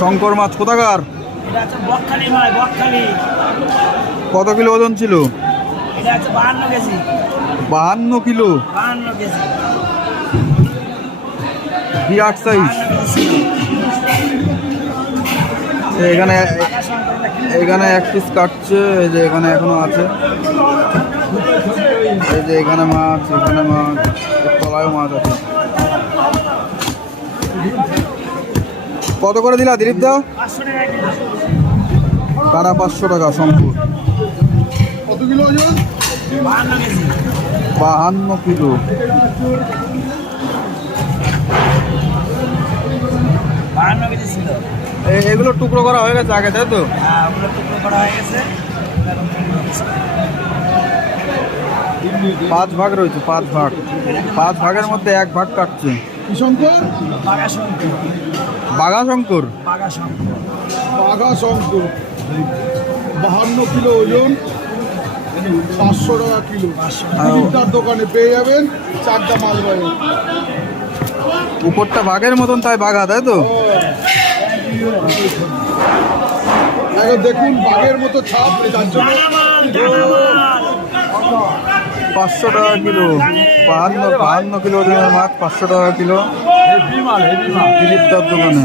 শঙ্কর মাছ কোথাকার? কত কিলো ওজন ছিল? 52 কিলো। বিরাট সাইজ। এখানে এক পিস কাটছে, এই যে এখানে এখনো আছে, এই যে এখানে মাছ, এখানে মাছ, তলায়ও মাছ আছে। কত করে দিলা দিলীপ দা? কারা 500 টাকা শঙ্কর। কত কিলো ওজন? 52 কিলো। এগুলো টুকরো করা হয়ে গেছে আগে, তাই তো? টুকরো করা হয়ে গেছে। 5 ভাগ রয়েছে, 5 ভাগ। 5 ভাগের মধ্যে 1 ভাগ কাটছে। কি শঙ্কর? বাঘা শঙ্কর। 52 কিলো ওজন, 500 টাকা কিলো। তার দোকানে পেয়ে যাবেন, 4টা মাল পাবেন। উপরটা বাঘের মতন, তাই বাঘা, তাই তো? দেখুন বাঘের মতো ছাপ, তার জন্য 500 টাকা কিলো। 52 কিলো ওজনের মাছ, 500 টাকা কিলো। দিলীপ দার দোকানে।